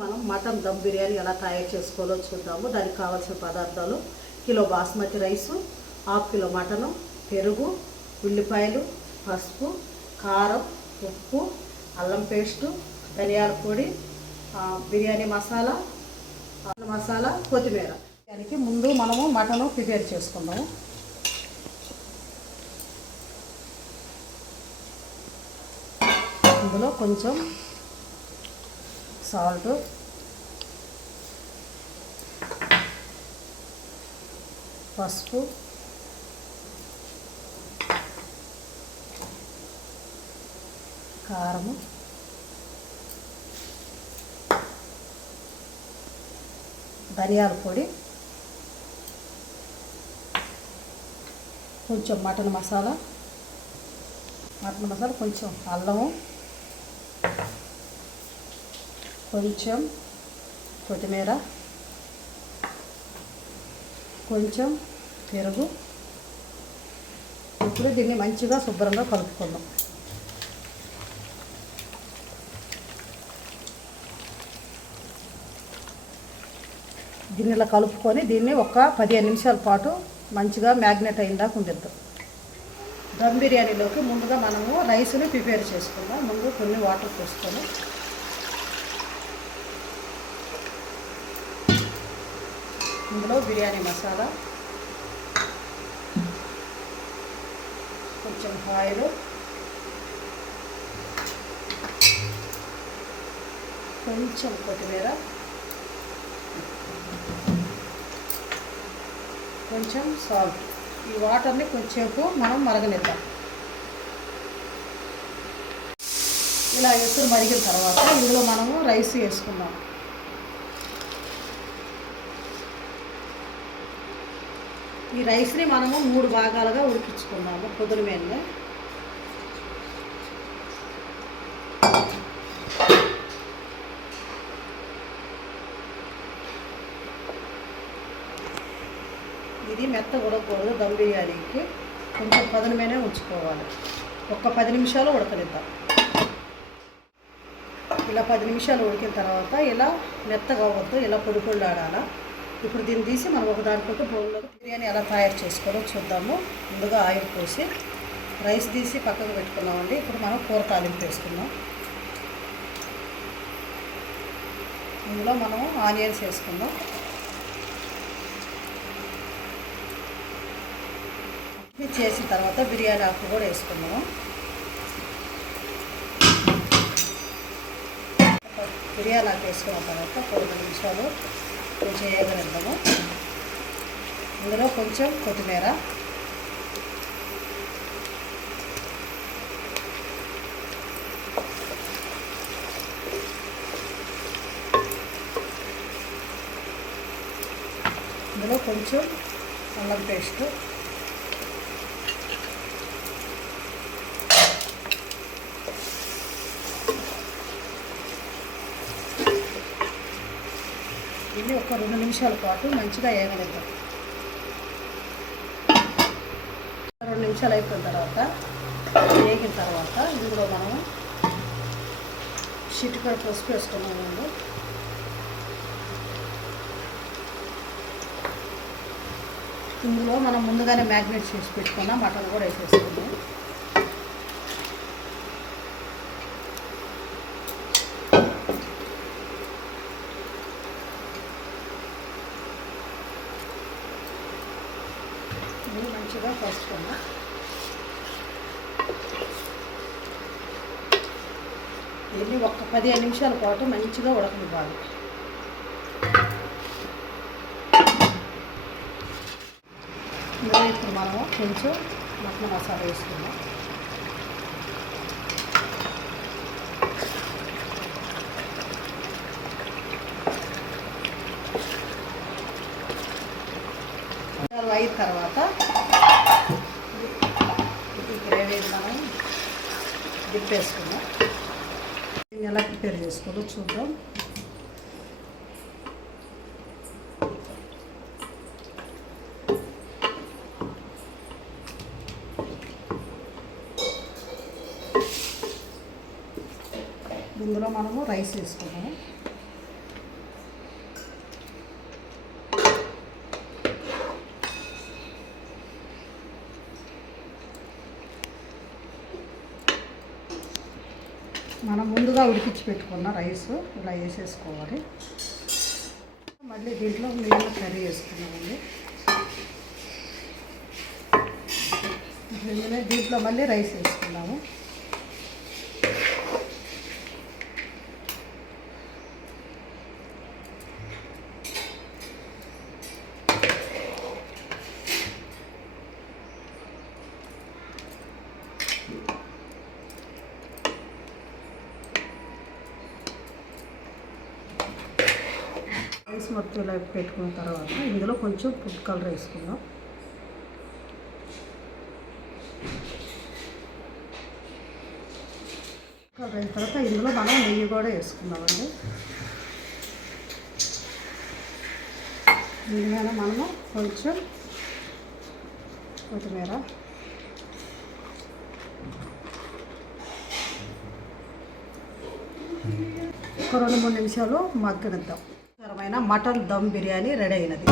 మనం మటన్ దమ్ బిర్యానీ ఎలా తయారు చేసుకోవాలో చూద్దాము. దానికి కావాల్సిన పదార్థాలు kilo basmati rice half kilo mutton పెరుగు ఉల్లిపాయలు పసుపు కారం ఉప్పు అల్లం పేస్టు ధనియాల పొడి బిర్యానీ మసాలా మసాలా కొత్తిమీర. దానికి ముందు మనము మటను ప్రిపేర్ చేసుకుందాము ఇందులో కొంచెం సాల్ట్. పసుపు. కారము. ధనియాల పొడి. కొంచెం మటన్ మసాలా. మటన్ మసాలా కొంచెం అల్లము. కొంచెం కొత్తిమీర కొంచెం పెరుగు. ఇప్పుడు దీన్ని మంచిగా శుభ్రంగా కలుపుకుందాం. దీన్ని ఇలా కలుపుకొని దీన్ని ఒక పదిహేను నిమిషాల పాటు మంచిగా మ్యాగ్నెట్ అయిందాక ఉండిద్దాం దమ్ బిర్యానీలోకి ముందుగా మనము రైస్ని ప్రిపేర్ చేసుకుందాం. ముందు కొన్ని వాటర్ పోసుకొని ఇందులో బిర్యానీ మసాలా కొంచెం ఆయిల్ కొంచెం కొత్తిమీర కొంచెం సాల్ట్. ఈ వాటర్ని కొంచెంసేపు మనం మరగనిద్దాం. ఇలా ఎసురు మరిగిన తర్వాత ఇందులో మనము రైస్ వేసుకుందాం. ఈ రైస్ని మనము మూడు భాగాలుగా ఉడికించుకున్నాము కుదురు మీద. ఇది మెత్త ఉడకూడదు దమ్ బిర్యానీకి కొంచెం పదనమైనా ఉంచుకోవాలి. ఒక్క పది నిమిషాలు ఉడకనిద్దాం. ఇలా పది నిమిషాలు ఉడికిన తర్వాత ఇలా మెత్తగా అవ్వద్దు. ఇలా పొడి ఆడాలా ఇప్పుడు దీన్ని తీసి మనం ఒక దాంట్లో బౌల్లోకి బిర్యానీ ఎలా తయారు చేసుకోవాలో చూద్దాము. ముందుగా ఆయిల్ పోసి రైస్ తీసి పక్కకు పెట్టుకున్నామండి. ఇప్పుడు మనం కూర తాలింపు వేసుకుందాం. ఇందులో మనం ఆనియన్స్ వేసుకుందాం. ఇది చేసిన తర్వాత బిర్యానీ ఆకు కూడా వేసుకున్నాము బిర్యానీ ఆకు వేసుకున్న తర్వాత పది నిమిషాలు కొంచెం వేగనిద్దాము ఇందులో కొంచెం కొత్తిమీర. ఇందులో కొంచెం అల్లం పేస్ట్. ఇది ఒక రెండు నిమిషాల పాటు మంచిగా వేగనిద్దాం రెండు నిమిషాలు అయిపోయిన తర్వాత వేగిన తర్వాత ఇందులో షిట్ చిటికడ పసుపు వేసుకున్నాము ఇందులో మనం ముందుగానే మ్యాగ్నెట్ చేసి పెట్టుకున్న మటన్ కూడా వేసేసుకున్నాం ఇది మంచిగా కలుసుకున్నాం దీన్ని ఒక్క పదిహేను నిమిషాల పాటు మంచిగా ఉడకనివ్వాలి. ఇందులో ఇప్పుడు మనము కొంచెం మటన్ మసాలా వేసుకుందాం అయిన తర్వాత ఇది గ్రేవీ మనం దింపేసుకున్నాం దీన్ని ఎలా ప్రిపేర్ చేసుకోవాలో చూద్దాం. ఇందులో మనము రైస్ వేసుకున్నాము మనం ముందుగా ఉడికించి పెట్టుకున్న రైస్ ఇలా వేసేసుకోవాలి. మళ్ళీ దీంట్లో నీళ్ళు కర్రీ వేసుకున్నామండి. దీంట్లో మళ్ళీ రైస్ వేసుకున్నాము. మొత్తం ఇలా పెట్టుకున్న తర్వాత ఇందులో కొంచెం ఫుడ్ కలర్ వేసుకుందాం. కలర్ అయిన తర్వాత ఇందులో మనం నెయ్యి కూడా వేసుకుందామండి. దీని మీద మనము కొంచెం కొత్తిమీర. ఒక రెండు మూడు నిమిషాలు మగ్గనిద్దాం. రకమైన మటన్ దమ్ బిర్యానీ రెడీ అయినది.